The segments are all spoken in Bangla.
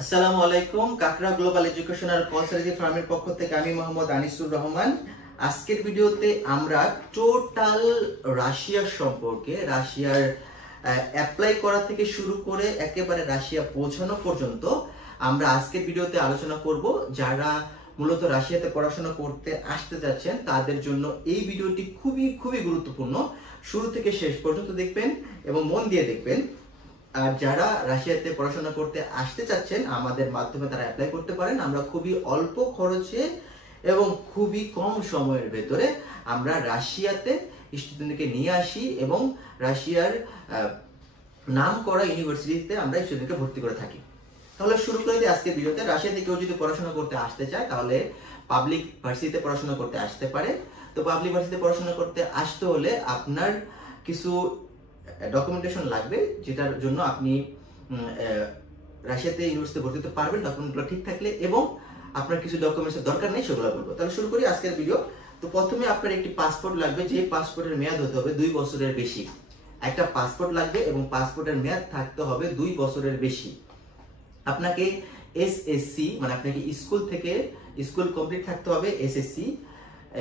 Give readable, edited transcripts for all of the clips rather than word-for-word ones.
আসসালামু আলাইকুম। কাকরা গ্লোবাল এডুকেশন আর কনসালটেন্সি ফার্মের পক্ষ থেকে আমি মোহাম্মদ আনিসুর রহমান। আজকের ভিডিওতে আমরা টোটাল রাশিয়ার সম্পর্কে, রাশিয়ার অ্যাপ্লাই করা থেকে শুরু করে একেবারে রাশিয়া পৌঁছানো পর্যন্ত আমরা আজকের ভিডিওতে আলোচনা করব। যারা মূলত রাশিয়াতে পড়াশোনা করতে আসতে যাচ্ছেন তাদের জন্য এই ভিডিওটি খুবই খুবই গুরুত্বপূর্ণ। শুরু থেকে শেষ পর্যন্ত দেখবেন এবং মন দিয়ে দেখবেন। আর যারা রাশিয়াতে পড়াশোনা করতে আসতে চাচ্ছেন আমাদের মাধ্যমে তারা অ্যাপ্লাই করতে পারেন। আমরা খুবই অল্প খরচে এবং খুবই কম সময়ের ভেতরে আমরা রাশিয়াতে স্টুডেন্টকে নিয়ে আসি এবং রাশিয়ার নাম করা ইউনিভার্সিটিতে আমরা স্টুডেন্টকে ভর্তি করে থাকি। তাহলে শুরু করে দিই আজকের ভিডিওতে। রাশিয়াতে কেউ যদি পড়াশোনা করতে আসতে চায় তাহলে পাবলিক ভার্সিটিতে পড়াশোনা করতে আসতে পারে। তো পাবলিক ভার্সিটিতে পড়াশোনা করতে আসতে হলে আপনার কিছু ডকুমেন্টেশন লাগবে, যেটার জন্য আপনি রাশিয়াতে ইউনিভার্সিটিতে ভর্তি হতে পারবেন ডকুমেন্টগুলো ঠিক থাকলে, এবং আপনার কিছু ডকুমেন্টসের দরকার নেই সেগুলো বলবো। তাহলে শুরু করি আজকের ভিডিও। তো প্রথমে আপনার একটি পাসপোর্ট লাগবে, যে পাসপোর্টের মেয়াদ হতে হবে 2 বছরের বেশি। একটা পাসপোর্ট লাগবে এবং পাসপোর্টের মেয়াদ থাকতে হবে 2 বছরের বেশি। আপনাকে এসএসসি মানে আপনাকে স্কুল কমপ্লিট থাকতে হবে এসএসসি,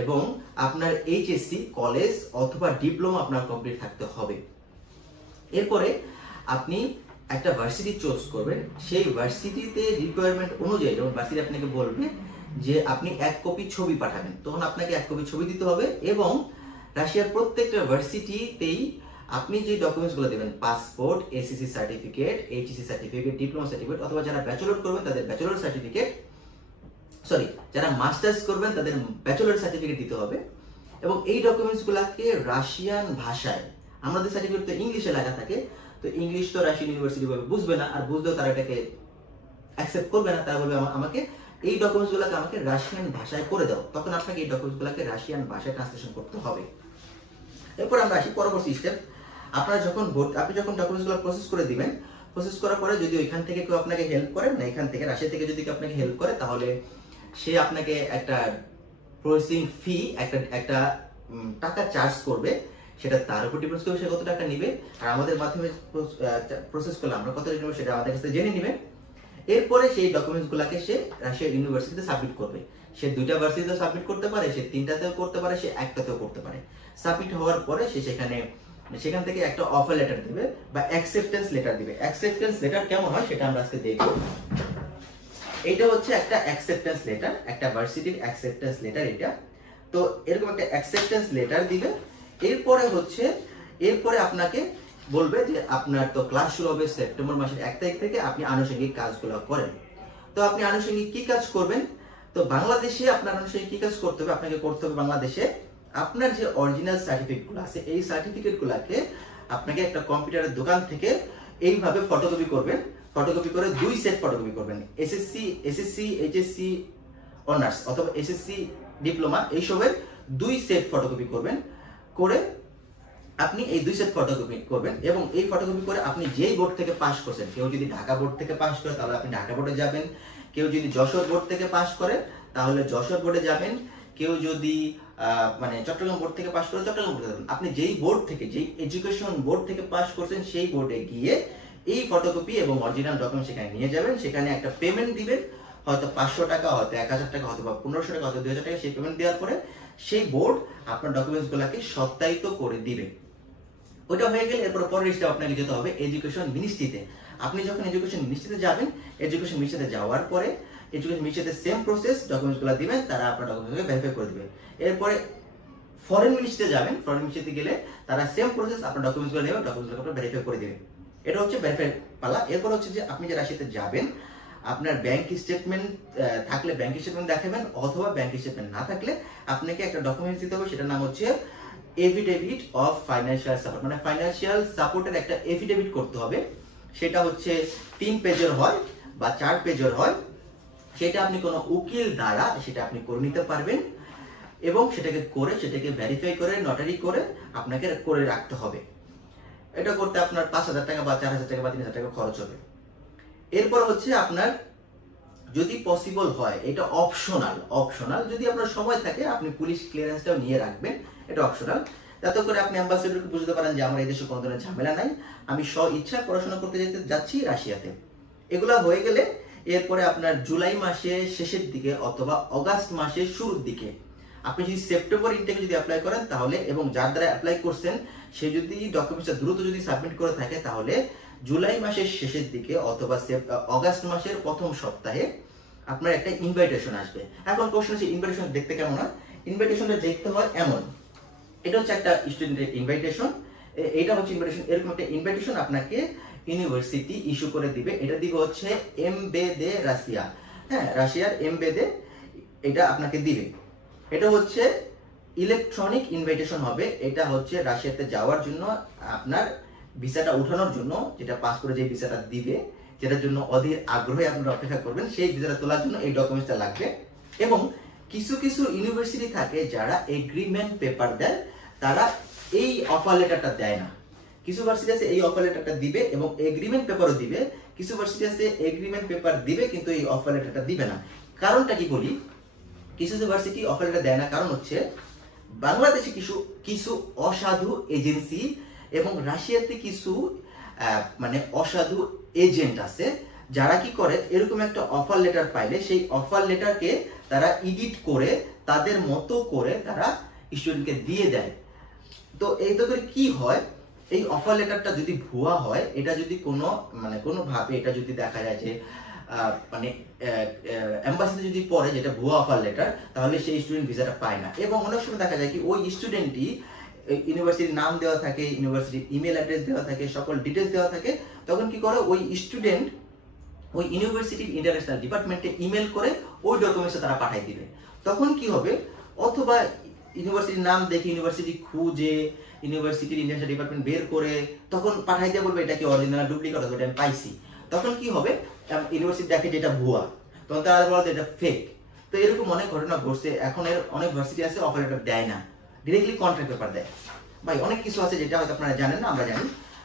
এবং আপনার এইচএসসি কলেজ অথবা ডিপ্লোমা আপনার কমপ্লিট থাকতে হবে। এরপরে আপনি একটা ভার্সিটি চুজ করবেন। সেই ভার্সিটিতে রিকোয়ারমেন্ট অনুযায়ী যেমন ভার্সিটি আপনাকে বলবে যে আপনি 1 কপি ছবি পাঠাবেন, তখন আপনাকে 1 কপি ছবি দিতে হবে। এবং রাশিয়ার প্রত্যেকটা ভার্সিটিতেই আপনি যে ডকুমেন্টসগুলো দেবেন, passport, SSC certificate, HSC certificate, diploma certificate, অথবা যারা ব্যাচেলর করবেন তাদের ব্যাচেলর সার্টিফিকেট, যারা মাস্টার্স করবেন তাদের ব্যাচেলর সার্টিফিকেট দিতে হবে। এবং এই ডকুমেন্টসগুলোকে রাশিয়ান ভাষায়, আমাদের সার্টিফিকেট তো ইংলিশে লেখা থাকে, তো ইংলিশ তো রাশিয়ান ইউনিভার্সিটি বুঝবে না, আর বুঝলেও তারা এটাকে অ্যাকসেপ্ট করবে না। তারা বলবে আমাকে এই ডকুমেন্টসগুলোকে আমাকে রাশিয়ান ভাষায় করে দাও, তখন আপনাকে এই ডকুমেন্টসগুলোকে রাশিয়ান ভাষায় ট্রান্সলেশন করতে হবে। এরপর আমরা আসি পরবর্তী স্টেপ। আপনি যখন ডকুমেন্টসগুলো প্রসেস করে দিবেন, প্রসেস করার পরে যদি ওইখান থেকে কেউ আপনাকে হেল্প করে, না এখান থেকে রাশিয়া থেকে যদি কেউ আপনাকে হেল্প করে, তাহলে সে আপনাকে একটা প্রসেসিং ফি, একটা টাকা চার্জ করবে। সেটা তার উপর ডিপেন্ড করবে সে কত টাকা নিবে, আর আমাদের মাধ্যমে প্রসেস করলে আমরা কত টাকা নেব সেটা আমাদের কাছে জেনে নেবে। এরপরে সেই ডকুমেন্টসগুলোকে সে রাশিয়ার ইউনিভার্সিটিতে সাবমিট করবে। সে 2টা ভার্সিটিতে সাবমিট করতে পারে, সে 3টাতেও করতে পারে, সে 1টাতেও করতে পারে। সাবমিট হওয়ার পরে সে সেখান থেকে একটা অফার লেটার দিবে বা অ্যাকসেপ্টেন্স লেটার দিবে। অ্যাকসেপ্টেন্স লেটার কেমন হয় সেটা আমরা আজকে দেখব। এটা হচ্ছে একটা অ্যাকসেপ্টেন্স লেটার, একটা ভার্সিটির অ্যাকসেপ্টেন্স লেটার এটা। তো এরকম একটা অ্যাকসেপ্টেন্স লেটার দিবে। এরপরে আপনাকে বলবে যে আপনার তো ক্লাস শুরু হবে সেপ্টেম্বর মাসের 1 তারিখ থেকে, আপনি আনুষঙ্গিক কাজগুলো করেন। তো আপনি আনুষঙ্গিক কি কাজ করবেন? তো বাংলাদেশে আপনার আনুষঙ্গিক কি কাজ করতে হবে? আপনাকে করতে হবে বাংলাদেশে আপনার যে অরিজিনাল সার্টিফিকেটগুলো আছে, এই সার্টিফিকেটগুলোকে আপনাকে একটা কম্পিউটারের দোকান থেকে এইভাবে ফটোকপি করবেন। ফটোকপি করে 2 সেট ফটোকপি করবেন। এসএসসি, এইচএসসি অনার্স অথবা এসএসসি ডিপ্লোমা এইসবের 2 সেট ফটোকপি করবেন। করে আপনি এই 2 সেট ফটোকপি করবেন, এবং এই ফটোকপি করে আপনি যেই বোর্ড থেকে পাস করছেন, কেউ যদি ঢাকা বোর্ড থেকে পাস করে তাহলে আপনি ঢাকা বোর্ডে যাবেন, কেউ যদি যশোর বোর্ড থেকে পাস করে তাহলে যশোর বোর্ডে যাবেন, কেউ যদি চট্টগ্রাম বোর্ড থেকে পাস করে চট্টগ্রাম বোর্ডে যাবেন। আপনি যেই বোর্ড থেকে, যেই এডুকেশন বোর্ড থেকে পাস করছেন সেই বোর্ডে গিয়ে এই ফটোকপি এবং অরিজিনাল ডকুমেন্ট সেখানে নিয়ে যাবেন। সেখানে একটা পেমেন্ট দিবেন, হয়তো 500 টাকা, হয়তো 1000 টাকা, হয়তো 1500 টাকা, হয়তো 2000 টাকা। সেই পেমেন্ট দেওয়ার পরে সেই বোর্ড আপনার ডকুমেন্টসগুলোকে সত্যায়িত করে দিবে। ওইটা হয়ে গেলে এরপর পরের স্টেপ আপনাকে যেতে হবে এডুকেশন মিনিস্ট্রিতে। আপনি যখন এডুকেশন মিনিস্ট্রিতে যাবেন, এডুকেশন মিনিস্ট্রিতে যাওয়ার পরে এডুকেশন মিনিস্ট্রিতে সেম প্রসেস, ডকুমেন্টসগুলো দিবেন, তারা আপনার ডকুমেন্টসগুলোকে ভেরিফাই করে দিবে। এরপরে ফরেন মিনিস্ট্রিতে যাবেন, ফরেন মিনিস্ট্রিতে গেলে তারা সেম প্রসেস, আপনার ডকুমেন্টসগুলো নেবে, ডকুমেন্টসগুলো ভেরিফাই করে দিবে। এটা হচ্ছে ভেরিফাই পালা। এরপর হচ্ছে যে আপনি যে রাশিয়াতে যাবেন, আপনার ব্যাংক স্টেটমেন্ট থাকলে ব্যাংক স্টেটমেন্ট দেখাবেন, অথবা ব্যাংক স্টেটমেন্ট না থাকলে আপনাকে একটা ডকুমেন্টস দিতে হবে, সেটার নাম হচ্ছে এফিডেভিট অফ ফাইন্যান্সিয়াল সাপোর্ট। মানে ফাইন্যান্সিয়াল সাপোর্টের একটা এফিডেভিট করতে হবে। সেটা হচ্ছে 3 পেজের হয় বা 4 পেজের হয়। সেটা আপনি কোনো উকিল দ্বারা সেটা আপনি করে নিতে পারবেন, এবং সেটাকে ভেরিফাই করে নটারি করে আপনাকে করে রাখতে হবে। এটা করতে আপনার 5000 টাকা বা 4000 টাকা বা 3000 টাকা খরচ হবে। এরপর হচ্ছে আপনার যদি পসিবল হয়, এটা অপশনাল, যদি আপনার সময় থাকে আপনি পুলিশ ক্লিয়ারেন্সটাও নিয়ে রাখবেন, এটা অপশনাল। যাতে করে আপনি অ্যাম্বাসেডরকে বুঝতে পারেন যে আমার এই দেশে কোনো ধরনের ঝামেলা নাই, আমি স্ব ইচ্ছা পড়াশোনা করতে যাচ্ছি রাশিয়াতে। এগুলা হয়ে গেলে এরপরে আপনার জুলাই মাসের শেষের দিকে অথবা অগাস্ট মাসের শুরুর দিকে, আপনি যদি সেপ্টেম্বর ইনটেকে যদি অ্যাপ্লাই করেন তাহলে, এবং যার দ্বারা অ্যাপ্লাই করছেন সে যদি ডকুমেন্টসটা দ্রুত যদি সাবমিট করে থাকে, তাহলে জুলাই মাসের শেষের দিকে অথবা অগাস্ট মাসের প্রথম সপ্তাহে আপনার একটা ইনভাইটেশন আসবে। এখন কোশ্চেন হচ্ছে ইনভাইটেশন দেখতে কেমন হয়? ইনভাইটেশনটা দেখতে হয় এমন, এটা হচ্ছে একটা স্টুডেন্টের ইনভাইটেশন, এটা হচ্ছে ইনভাইটেশন, এরকম একটা ইনভাইটেশন আপনাকে ইউনিভার্সিটি ইস্যু করে দিবে। এটা দিবে হচ্ছে এমবেদে রাশিয়া, হ্যাঁ রাশিয়ার এমবেদে এটা আপনাকে দিবে। এটা হচ্ছে ইলেকট্রনিক ইনভাইটেশন হবে, এটা হচ্ছে রাশিয়াতে যাওয়ার জন্য আপনার ভিসাটা উঠানোর জন্য, যেটা পাসপোর্টে যে ভিসাটা দিবে, যেটার জন্য অধীর আগ্রহে আপনারা অপেক্ষা করবেন, সেই ভিসাটা তোলার জন্য এই ডকুমেন্টসটা লাগবে। এবং কিছু কিছু ইউনিভার্সিটি থাকে যারা এগ্রিমেন্ট পেপার দেয়, তারা এই অফার লেটারটা দেয় না। কিছু ভার্সিটি আছে এই অফার লেটারটা দিবে এবং এগ্রিমেন্ট পেপারও দিবে, কিছু ভার্সিটি আছে এগ্রিমেন্ট পেপার দিবে কিন্তু এই অফার লেটারটা দিবে না। কারণটা কি বলি, কিছু ভার্সিটি অফার লেটার দেয় না, কারণ হচ্ছে বাংলাদেশে কিছু কিছু অসাধু এজেন্সি এবং রাশিয়াতে কিছু মানে অসাধু এজেন্ট আছে, যারা কি করে এরকম একটা অফার লেটার পাইলে সেই অফার লেটারকে তারা এডিট করে তাদের মতো করে তারা স্টুডেন্টকে দিয়ে দেয়। তো এইটা করে কি হয়, এই অফার লেটারটা যদি ভুয়া হয়, এটা যদি কোনো ভাবে এটা যদি দেখা যায় যে মানে এম্বাসিতে যদি পড়ে যেটা ভুয়া অফার লেটার, তাহলে সেই স্টুডেন্ট ভিসাটা পায় না। এবং অনেক সময় দেখা যায় কি ওই স্টুডেন্টই ইউনিভার্সিটির নাম দেওয়া থাকে, ইউনিভার্সিটির ইমেল অ্যাড্রেস দেওয়া থাকে, সকল ডিটেলস দেওয়া থাকে, তখন কি করে ওই স্টুডেন্ট ওই ইউনিভার্সিটির ইন্টারন্যাশনাল ডিপার্টমেন্টে ইমেল করে ওই ডকুমেন্টসটা তারা পাঠিয়ে দিবে। তখন কি হবে, অথবা ইউনিভার্সিটির নাম দেখে ইউনিভার্সিটি খুঁজে ইউনিভার্সিটির ইন্টারন্যাশনাল ডিপার্টমেন্ট বের করে তখন পাঠাই দিয়ে বলবে এটা কি অরিজিনাল ডুপ্লিকেট অথবা এটা আমি পাইছি। তখন কি হবে, ইউনিভার্সিটি দেখে যেটা ভুয়া, তখন তারা বলে এটা ফেক। তো এরকম অনেক ঘটনা ঘটছে। এখন এর অনেক ভার্সিটি আছে অফার লেটার দেয় না, ডিরেক্টলি কন্ট্রাক্ট পেপার দেয়। ভাই অনেক কিছু আছে যেটা হয়তো আপনারা জানেন না, আমরা জানি,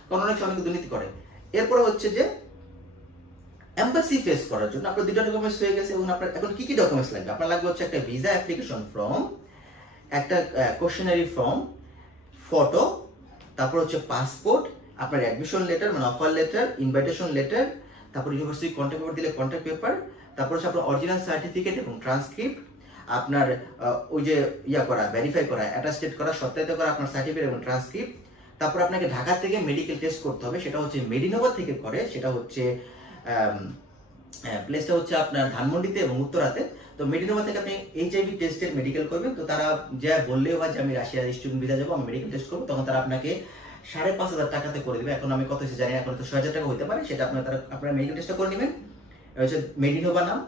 কারণ অনেক দুর্নীতি করে। এরপরে হচ্ছে যে এমবাসি ফেস করার জন্য আপনার দুটো ডকুমেন্টস হয়ে গেছে, এবং আপনার এখন কি কি ডকুমেন্টস লাগবে? আপনার লাগবে হচ্ছে একটা ভিসা অ্যাপ্লিকেশন ফর্ম, একটা কোশ্চেনারি ফর্ম, ফটো, তারপর হচ্ছে পাসপোর্ট, আপনার অ্যাডমিশন লেটার মানে অফার লেটার, ইনভাইটেশন লেটার, তারপর ইউনিভার্সিটি কন্ট্যাক্ট পেপার দিলে কন্ট্যাক্ট পেপার, তারপর হচ্ছে আপনার অরিজিনাল সার্টিফিকেট এবং ট্রান্সক্রিপ্ট, আপনার ওই যে করা ভেরিফাই করা অ্যাটাস্টেড করা সত্যায়িত করা আপনার সার্টিফিকেট এবং ট্রান্সক্রিপ্ট। তারপর আপনাকে ঢাকা থেকে মেডিকেল টেস্ট করতে হবে, সেটা হচ্ছে মেডিনোভা থেকে করে, সেটা হচ্ছে প্লেসটা হচ্ছে আপনার ধানমন্ডিতে এবং উত্তরাতে। তো মেডিনোভা থেকে আপনি এইচআইভি টেস্টের মেডিকেল করবেন। তো তারা যা বললেও হয় যে আমি রাশিয়ার স্টুডেন্ট ভিসা যাবো, আমি মেডিকেল টেস্ট করবো, তখন তারা আপনাকে 5,500 টাকাতে করে দেবে। এখন আমি কত হচ্ছে জানি, এখন তো 6,000 টাকা হতে পারে, সেটা আপনার মেডিকেল টেস্টটা করে নেবেন, হচ্ছে মেডিনোভা নাম।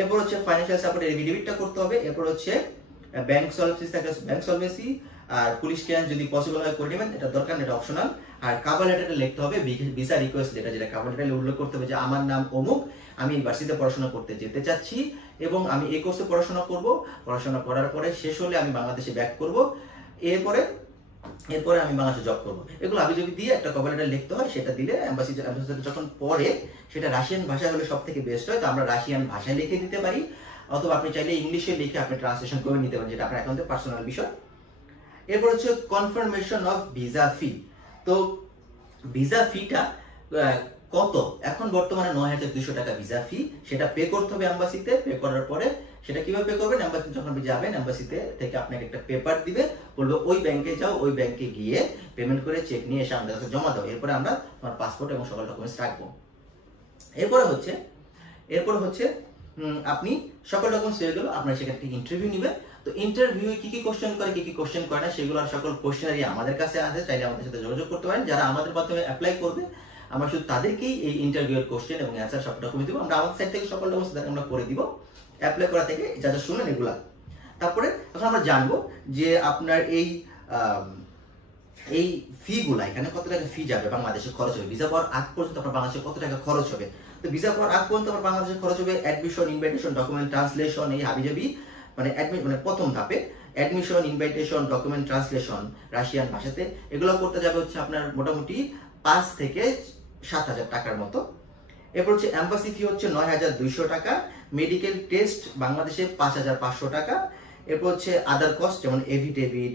এরপর হচ্ছে ফাইন্যান্সিয়াল সাপোর্টের এফিডেভিটটা করতে হবে। এরপর হচ্ছে ব্যাংক সলভেন্সি থাকে, ব্যাংক সলভেন্সি, আর পুলিশ ক্লিয়ারেন্স যদি পসিবল হয় করে নেবেন, এটা দরকার, এটা অপশনাল। আর কভার লেটারটা লিখতে হবে ভিসা রিকোয়েস্ট লেটার, যেটা কভার লেটারে উল্লেখ করতে হবে যে আমার নাম অমুক, আমি ইউনিভার্সিটিতে পড়াশোনা করতে যেতে চাচ্ছি এবং আমি এই কোর্সে পড়াশোনা করব, পড়াশোনা করার পরে শেষ হলে আমি বাংলাদেশে ব্যাক করব, এরপরে আমি বাংলাদেশে জব করবো। এগুলো আবিজাবি দিয়ে একটা কভার লেটার লিখতে হয়, সেটা দিলে এম্বাসি যখন পড়ে, সেটা রাশিয়ান ভাষায় হলে সব থেকে বেস্ট হয়। তো আমরা রাশিয়ান ভাষায় লিখে দিতে পারি, অথবা আপনি চাইলে ইংলিশে লিখে আপনি ট্রান্সলেশন করে নিতে পারেন, যেটা আপনার একাউন্টে পার্সোনাল বিষয়। এরপর হচ্ছে কনফার্মেশন অফ ভিসা ফি। তো ভিসা ফিটা কত? এখন বর্তমানে 9,200 টাকা ভিসা ফি, সেটা পে করতে হবে এম্বাসিতে। পে করার পরে সেটা কিভাবে পে করবেন, এম্বাসিতে যখন আপনি যাবেন, এম্বাসিতে থেকে আপনাকে একটা পেপার দিবে, বলবে ওই ব্যাংকে যাও, ওই ব্যাংকে গিয়ে পেমেন্ট করে চেক নিয়ে এসে আমাদের কাছে জমা দাও, এরপরে আমরা তোমার পাসপোর্ট এবং সকল ডকুমেন্টস রাখবো। এরপরে হচ্ছে আপনি সকল ডকুমেন্টস হয়ে গেল, আপনার সেখানে একটা ইন্টারভিউ নিবে। তো ইন্টারভিউ কি কি কোশ্চেন করে, কি কি কোশ্চেন করে না, সেগুলো সকল কোশ্চেনারি আমাদের কাছে আছে, চাইলে আমাদের সাথে যোগাযোগ করতে পারেন। যারা আমাদের মাধ্যমে অ্যাপ্লাই করবে, আমরা শুধু তাদেরকেই এই ইন্টারভিউয়ের কোশ্চেন এবং অ্যান্সার সব ডকুমেন্ট দিব, আমরা আমাদের সাইড থেকে সকল ডকুমেন্টস আমরা করে দিব অ্যাপ্লাই করা থেকে, যা যা শুনলেন এগুলা। তারপরে এখন আমরা জানবো যে আপনার এই ফি গুলা, এখানে কত টাকা ফি যাবে বাংলাদেশে খরচ হবে, ভিসা পাওয়ার আগ পর্যন্ত আপনার বাংলাদেশে কত টাকা খরচ হবে। তো ভিসা পাওয়ার আগ পর্যন্ত আপনার বাংলাদেশে খরচ হবে অ্যাডমিশন, ইনভাইটেশন, ডকুমেন্ট ট্রান্সলেশন, এই হাবিজাবি মানে প্রথম ধাপে admission, invitation, document translation Russian ভাষাতে, এগুলো করতে যাবে হচ্ছে আপনার মোটামুটি 5 থেকে 7,000 টাকার মতো। এরপর হচ্ছে এম্বাসি ফি হচ্ছে 9,200 টাকা, মেডিকেল টেস্ট বাংলাদেশে 5,500 টাকা, এরপর হচ্ছে আদার কস্ট, যেমন এফিডেভিট,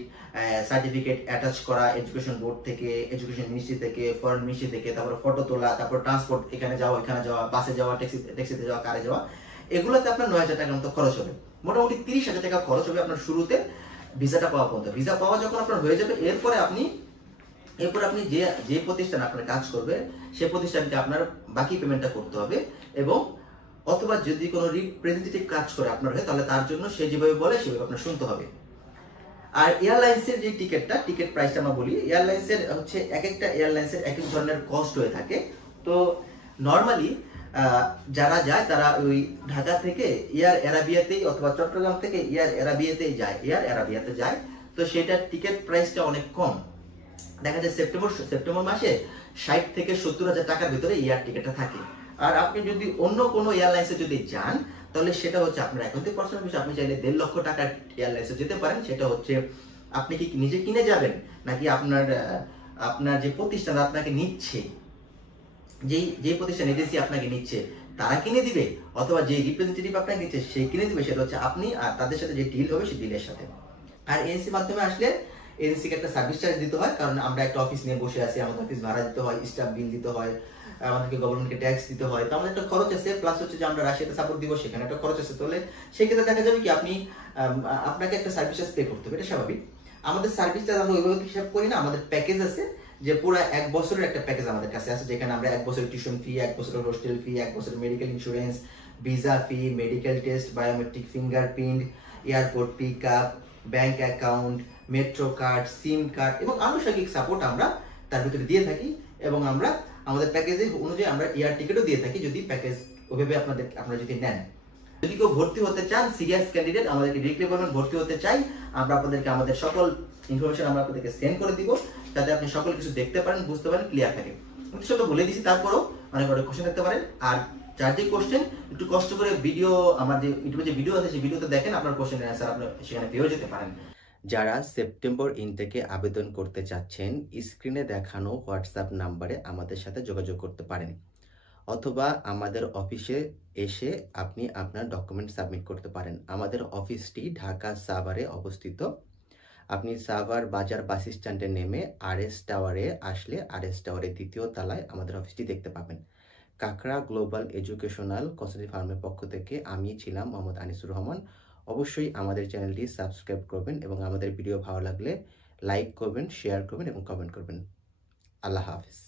সার্টিফিকেট অ্যাটাচ করা এডুকেশন বোর্ড থেকে, এডুকেশন মিনিস্ট্রি থেকে, ফরেন মিনিস্ট্রি থেকে, তারপর ফটো তোলা, তারপর ট্রান্সপোর্ট, এখানে যাওয়া এখানে যাওয়া, বাসে যাওয়া, ট্যাক্সিতে যাওয়া, কারে যাওয়া, এগুলোতে আপনার 9,000 টাকার মতো খরচ হবে। মোটামুটি 30,000 টাকা খরচ হবে আপনার শুরুতে ভিসাটা পাওয়া পর্যন্ত। ভিসা পাওয়া যখন আপনার হয়ে যাবে, এরপরে আপনি যে প্রতিষ্ঠান আপনার কাজ করবে সেই প্রতিষ্ঠানকে আপনার বাকি পেমেন্টটা করতে হবে, এবং অথবা যদি কোনো রিপ্রেজেন্টেটিভ কাজ করে আপনার হয়ে, তাহলে তার জন্য সে যেভাবে বলে সেভাবে আপনার শুনতে হবে। আর এয়ারলাইন্সের যে টিকিট প্রাইসটা আমরা বলি, এয়ারলাইন্সের হচ্ছে এক একটা এয়ারলাইন্সের এক এক ধরনের কস্ট হয়ে থাকে। তো নর্মালি যারা যায় তারা ওই ঢাকা থেকে এয়ার অ্যারাবিয়াতেই অথবা চট্টগ্রাম থেকে এয়ার অ্যারাবিয়াতে যায়। তো সেটার টিকিট প্রাইসটা অনেক কম, দেখা যায় সেপ্টেম্বর মাসে 60 থেকে 70,000 টাকার ভিতরে এয়ার টিকিটটা থাকে। আর আপনি যদি অন্য কোনো এয়ারলাইন্সে যদি যান, তাহলে সেটা হচ্ছে আপনার এখন থেকে পার্সোনাল বিষয়, আপনি চাইলে 1.5 লক্ষ টাকার এয়ারলাইন্সে যেতে পারেন। সেটা হচ্ছে আপনি কি নিজে কিনে যাবেন, নাকি আপনার যে প্রতিষ্ঠান আপনাকে নিচ্ছে, যে প্রতিষ্ঠান এজেন্সি আপনাকে নিচ্ছে তারা কিনে দিবে, অথবা যে রিপ্রেজেন্টেটিভ আপনাকে নিচ্ছে সে কিনে দিবে, সেটা হচ্ছে আপনি আর তাদের সাথে যে ডিল হবে সেই ডিলের সাথে। আর এজেন্সির মাধ্যমে আসলে এজেন্সিকে একটা সার্ভিস চার্জ দিতে হয়, কারণ আমরা একটা অফিস নিয়ে বসে আছি, আমাদের অফিস ভাড়া দিতে হয়, স্টাফ বিল দিতে হয়, আমাদেরকে গভর্নমেন্টকে ট্যাক্স দিতে হয়, তো আমাদের একটা খরচ আছে। প্লাস হচ্ছে যে আমরা রাশিয়াতে সাপোর্ট দিব, সেখানে একটা খরচ আছে। তাহলে সেক্ষেত্রে দেখা যাবে কি আপনাকে একটা সার্ভিস চার্জ পে করতে হবে, এটা স্বাভাবিক। আমাদের সার্ভিস চার্জ আমরা ওইভাবে হিসাব করি না, আমাদের প্যাকেজ আছে, যে পুরো 1 বছরের একটা প্যাকেজ আমাদের কাছে আছে, যেখানে আমরা 1 বছরের টিউশন ফি, 1 বছরের হোস্টেল ফি, 1 বছরের medical insurance, visa fee, medical test, biometric fingerprint, airport pick up, bank account, metro card, SIM card এবং আনুষঙ্গিক সাপোর্ট আমরা তার ভিতরে দিয়ে থাকি। এবং আমরা আমাদের প্যাকেজের অনুযায়ী আমরা এয়ার টিকিটও দিয়ে থাকি, যদি প্যাকেজ ওইভাবে আপনারা যদি নেন। যদি কেউ ভর্তি হতে চান, সিরিয়াস ক্যান্ডিডেট আমাদেরকে ডিরেক্টলি বলবেন ভর্তি হতে চাই, আমরা আপনাদেরকে আমাদের সকল ইনফরমেশন আমরা আপনাদেরকে সেন্ড করে দিব, যাতে আপনি সকল কিছু দেখতে পারেন, বুঝতে পারেন, ক্লিয়ার থাকে। আমি সেটা বলে দিছি, তারপরও অনেক অনেক কোশ্চেন থাকতে পারেন। আর যার যে কোশ্চেন, একটু কষ্ট করে ভিডিও, আমার যে ইউটিউবে যে ভিডিও আছে সেই ভিডিওতে দেখেন, আপনার কোশ্চেনের অ্যান্সার আপনি সেখানে পেয়েও যেতে পারেন। যারা সেপ্টেম্বর ইনটেকে আবেদন করতে চাচ্ছেন, স্ক্রিনে দেখানো হোয়াটসঅ্যাপ নাম্বারে আমাদের সাথে যোগাযোগ করতে পারেন, অথবা আমাদের অফিসে এসে আপনি আপনার ডকুমেন্ট সাবমিট করতে পারেন। আমাদের অফিসটি ঢাকা সাভারে অবস্থিত। আপনি সাভার বাজার বাস স্ট্যান্ডে নেমে RS টাওয়ারে আসলে RS টাওয়ারের 2য় তলায় আমাদের অফিসটি দেখতে পাবেন। কাকড়া গ্লোবাল এডুকেশনাল কসমেটিক ফার্মের পক্ষ থেকে আমি ছিলাম মোহাম্মদ আনিসুর রহমান। অবশ্যই আমাদের চ্যানেলটি সাবস্ক্রাইব করবেন এবং আমাদের ভিডিও ভালো লাগলে লাইক করবেন, শেয়ার করবেন এবং কমেন্ট করবেন। আল্লাহ হাফিজ।